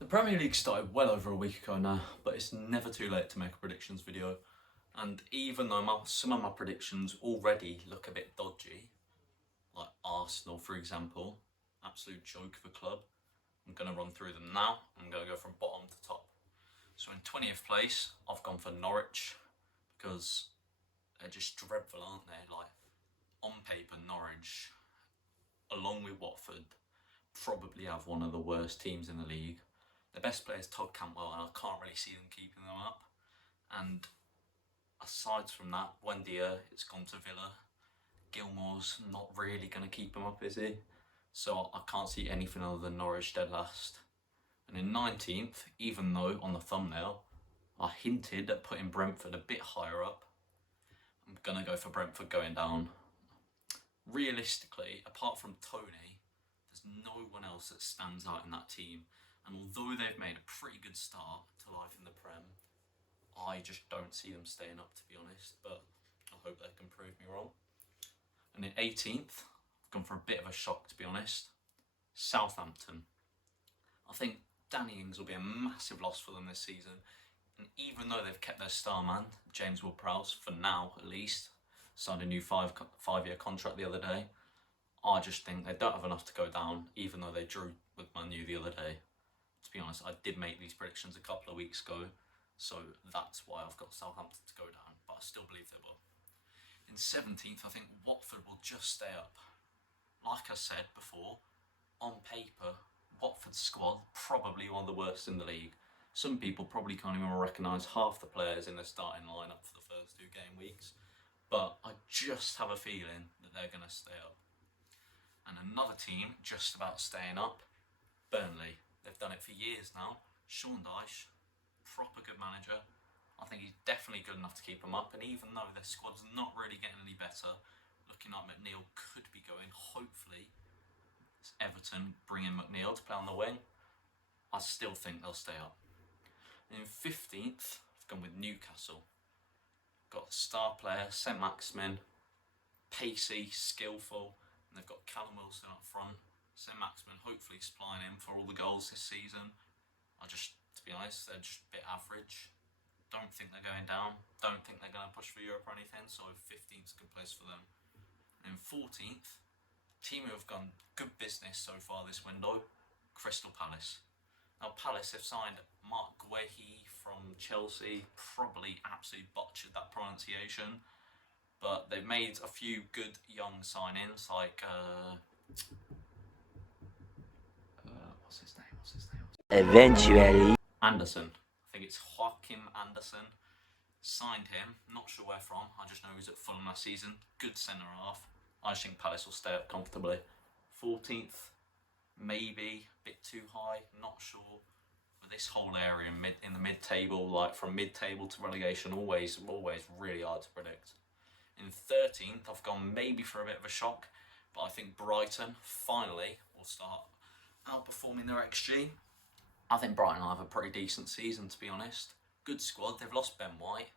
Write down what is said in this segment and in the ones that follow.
The Premier League started well over a week ago now, but it's never too late to make a predictions video. And even though some of my predictions already look a bit dodgy, like Arsenal for example, absolute joke of a club, I'm going to run through them now. I'm going to go from bottom to top. So in 20th place, I've gone for Norwich, because they're just dreadful, aren't they? Like, on paper, Norwich, along with Watford, probably have one of the worst teams in the league. The best player is Todd Cantwell, and I can't really see them keeping them up. And aside from that, Buendia, it's gone to Villa. Gilmore's not really going to keep him up, is he? So I can't see anything other than Norwich dead last. And in 19th, even though on the thumbnail I hinted at putting Brentford a bit higher up, I'm going to go for Brentford going down. Realistically, apart from Tony, there's no one else that stands out in that team. And although they've made a pretty good start to life in the Prem, I just don't see them staying up, to be honest. But I hope they can prove me wrong. And in 18th, I've gone for a bit of a shock, to be honest. Southampton. I think Danny Ings will be a massive loss for them this season. And even though they've kept their star man, James Ward-Prowse, for now at least, signed a new five-year contract the other day, I just think they don't have enough to go down, even though they drew with Man U the other day. To be honest, I did make these predictions a couple of weeks ago, so that's why I've got Southampton to go down, but I still believe they will. In 17th, I think Watford will just stay up. Like I said before, on paper, Watford's squad, probably one of the worst in the league. Some people probably can't even recognise half the players in the starting lineup for the first 2 game weeks, but I just have a feeling that they're going to stay up. And another team just about staying up, Burnley. They've done it for years now. Sean Dyche, proper good manager. I think he's definitely good enough to keep them up. And even though their squad's not really getting any better, looking like McNeil could be going, hopefully, it's Everton bringing McNeil to play on the wing, I still think they'll stay up. And in 15th, I've gone with Newcastle. Got a star player, St Maximin, pacey, skillful, and they've got Callum Wilson up front. St Maximin hopefully supplying him for all the goals this season. To be honest, they're just a bit average. Don't think they're going down. Don't think they're going to push for Europe or anything, so 15th's a good place for them. And in 14th, team who have done good business so far this window, Crystal Palace. Now Palace have signed Mark Guehi from Chelsea, probably absolutely butchered that pronunciation, but they've made a few good young signings like what's his name? Eventually. Anderson. I think it's Joachim Anderson. Signed him. Not sure where from. I just know he was at Fulham last season. Good centre half. I just think Palace will stay up comfortably. 14th, maybe a bit too high. Not sure. But this whole area in the mid-table, like from mid-table to relegation, always really hard to predict. In 13th, I've gone maybe for a bit of a shock, but I think Brighton finally will start outperforming their XG. I think Brighton will have a pretty decent season, to be honest. Good squad. They've lost Ben White.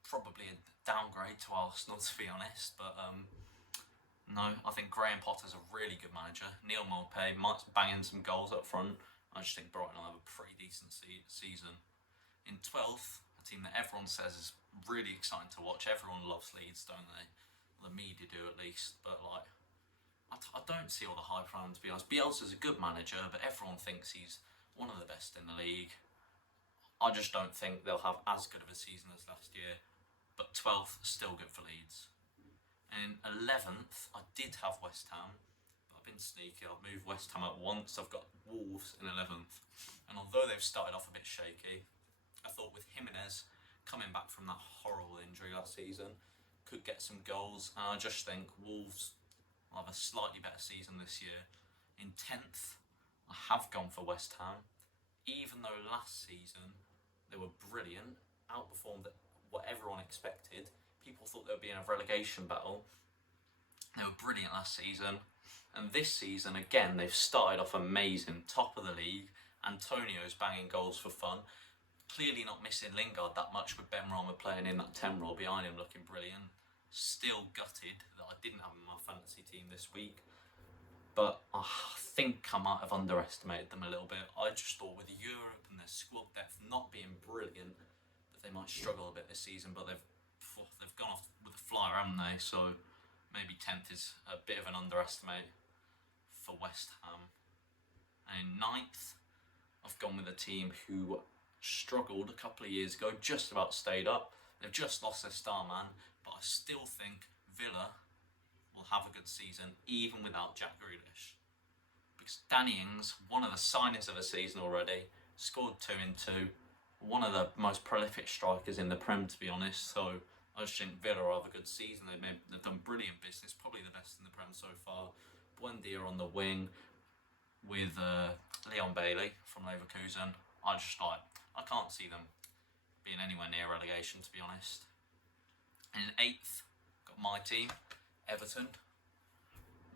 Probably a downgrade to Arsenal, to be honest. But no, I think Graham Potter's a really good manager. Neil Maupay might bang in some goals up front. I just think Brighton will have a pretty decent season. In 12th, a team that everyone says is really exciting to watch. Everyone loves Leeds, don't they? The media do at least. But like, I don't see all the hype around him, to be honest. Bielsa's a good manager, but everyone thinks he's one of the best in the league. I just don't think they'll have as good of a season as last year. But 12th, still good for Leeds. And 11th, I did have West Ham, but I've been sneaky. I've moved West Ham at once. I've got Wolves in 11th. And although they've started off a bit shaky, I thought with Jimenez coming back from that horrible injury last season, could get some goals. And I just think Wolves will have a slightly better season this year. In 10th, I have gone for West Ham. Even though last season they were brilliant, outperformed what everyone expected. People thought they would be in a relegation battle. They were brilliant last season. And this season, again, they've started off amazing. Top of the league. Antonio's banging goals for fun. Clearly not missing Lingard that much, with Ben Rama playing in that 10 role behind him looking brilliant. Still gutted that I didn't have him in my fantasy team this week. But I think I might have underestimated them a little bit. I just thought with Europe and their squad depth not being brilliant, that they might struggle a bit this season. But they've gone off with a flyer, haven't they? So maybe 10th is a bit of an underestimate for West Ham. And in 9th, I've gone with a team who struggled a couple of years ago, just about stayed up. They've just lost their star man, but I still think Villa will have a good season, even without Jack Grealish. Because Danny Ings, one of the signings of the season already, scored 2 in 2, one of the most prolific strikers in the Prem, to be honest. So I just think Villa will have a good season. They've done brilliant business, probably the best in the Prem so far. Buendia on the wing with Leon Bailey from Leverkusen. I can't see them being anywhere near relegation, to be honest. And in 8th, got my team, Everton.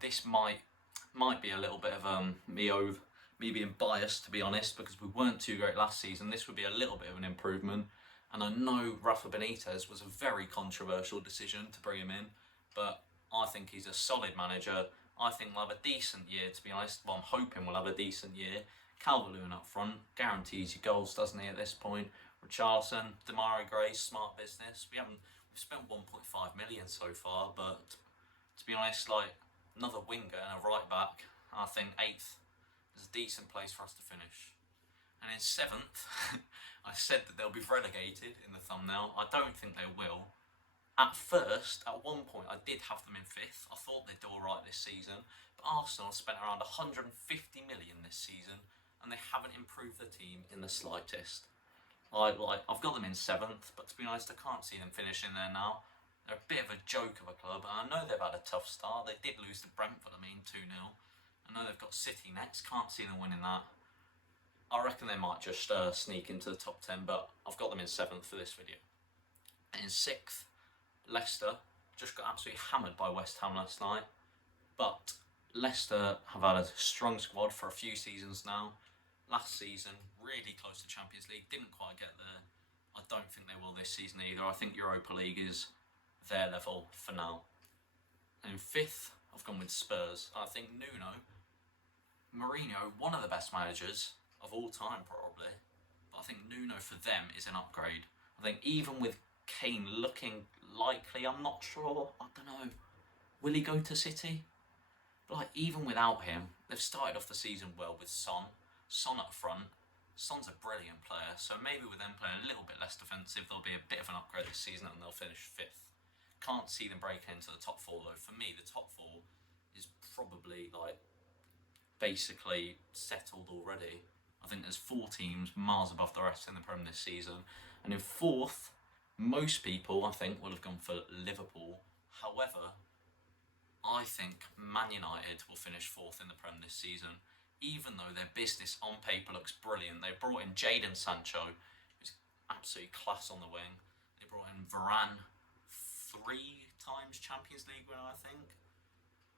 This might be a little bit of me being biased, to be honest, because we weren't too great last season. This would be a little bit of an improvement. And I know Rafa Benitez was a very controversial decision to bring him in, but I think he's a solid manager. I think we'll have a decent year, to be honest. Well, I'm hoping we'll have a decent year. Calvert-Lewin up front guarantees you goals, doesn't he, at this point? Richarlison, Demarai Gray, smart business. We've spent 1.5 million so far, but to be honest, like another winger and a right back, I think 8th is a decent place for us to finish. And in 7th, I said that they'll be relegated in the thumbnail. I don't think they will. At first, at one point, I did have them in 5th. I thought they'd do alright this season, but Arsenal spent around 150 million this season, and they haven't improved the team in the slightest. I've got them in 7th, but to be honest, I can't see them finishing there now. They're a bit of a joke of a club, and I know they've had a tough start. They did lose to Brentford, 2-0. I know they've got City next, can't see them winning that. I reckon they might just sneak into the top 10, but I've got them in 7th for this video. And in 6th, Leicester just got absolutely hammered by West Ham last night, but Leicester have had a strong squad for a few seasons now. Last season, really close to Champions League, didn't quite get there. I don't think they will this season either. I think Europa League is their level for now. And in 5th, I've gone with Spurs. I think Mourinho, one of the best managers of all time probably, but I think Nuno for them is an upgrade. I think even with Kane looking likely, I'm not sure, I don't know, will he go to City? But even without him, they've started off the season well with Son up front. Son's a brilliant player, so maybe with them playing a little bit less defensive, there'll be a bit of an upgrade this season and they'll finish 5th. Can't see them breaking into the top 4 though. For me, the top 4 is probably basically settled already. I think there's 4 teams miles above the rest in the Premier this season. And in 4th, most people, I think, will have gone for Liverpool. However, I think Man United will finish 4th in the Prem this season. Even though their business on paper looks brilliant. They brought in Jadon Sancho, who's absolutely class on the wing. They brought in Varane 3 times Champions League winner, I think.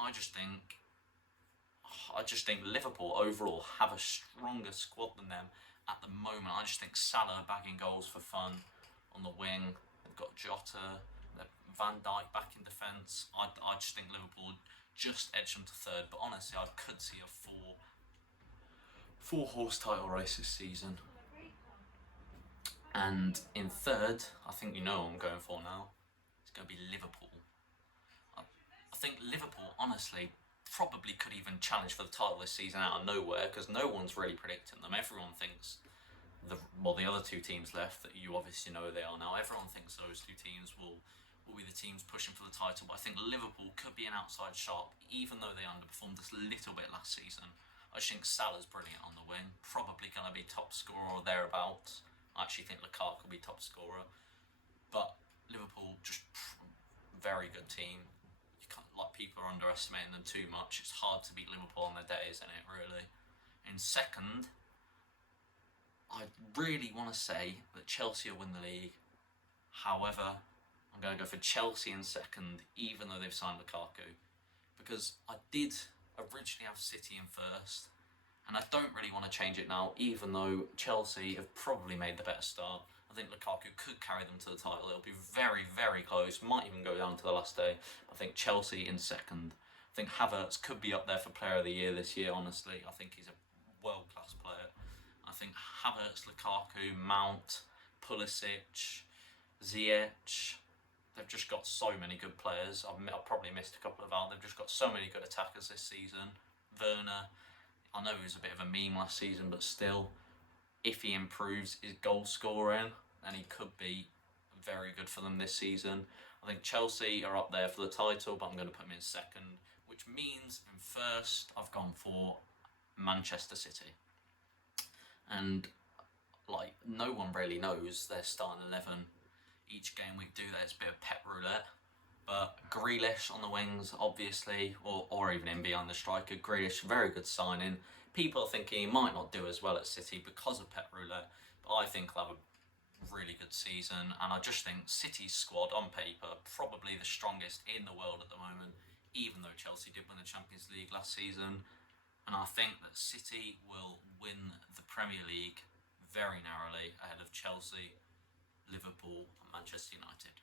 I just think Liverpool overall have a stronger squad than them at the moment. I just think Salah bagging goals for fun on the wing. They've got Jota, Van Dijk back in defence. I just think Liverpool just edge them to 3rd, but honestly, I could see a 4-horse title race this season. And in 3rd, I think you know what I'm going for now. It's going to be Liverpool. I think Liverpool, honestly, probably could even challenge for the title this season out of nowhere, because no one's really predicting them. Everyone thinks the other 2 teams left, that you obviously know they are now, everyone thinks those 2 teams will be the teams pushing for the title. But I think Liverpool could be an outside shot, even though they underperformed just a little bit last season. I just think Salah's brilliant on the wing, probably going to be top scorer or thereabouts. I actually think Lukaku will be top scorer. But Liverpool, just very good team. You can't, people are underestimating them too much. It's hard to beat Liverpool on their day, isn't it, really? In 2nd, I really want to say that Chelsea will win the league. However, I'm going to go for Chelsea in 2nd, even though they've signed Lukaku. Because I did originally have City in 1st, and I don't really want to change it now, even though Chelsea have probably made the better start. I think Lukaku could carry them to the title. It'll be very, very close, might even go down to the last day. I think Chelsea in 2nd think Havertz could be up there for Player of the Year this year, honestly. I think he's a world-class player. I think Havertz, Lukaku, Mount, Pulisic, Ziyech, they've just got so many good players. I've probably missed a couple of out. They've just got so many good attackers this season. Werner, I know he was a bit of a meme last season, but still, if he improves his goal scoring, then he could be very good for them this season. I think Chelsea are up there for the title, but I'm going to put them in second, which means in first I've gone for Manchester City. And like, no one really knows their starting 11. Each game we do there's a bit of pep roulette. But Grealish on the wings, obviously, or even in behind the striker. Grealish, very good signing. People are thinking he might not do as well at City because of pep roulette, but I think he'll have a really good season. And I just think City's squad on paper probably the strongest in the world at the moment, even though Chelsea did win the Champions League last season. And I think that City will win the Premier League very narrowly ahead of Chelsea, Liverpool and Manchester United.